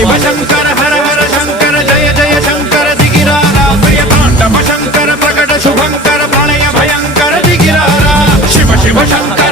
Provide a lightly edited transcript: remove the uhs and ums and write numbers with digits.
शिव शंकर हर हर शंकर जय जय शंकर दिगिरारा प्रिय तांडव शंकर प्रकट शुभंकर प्रलय भयंकर दिगिरारा शिव शिव शंकर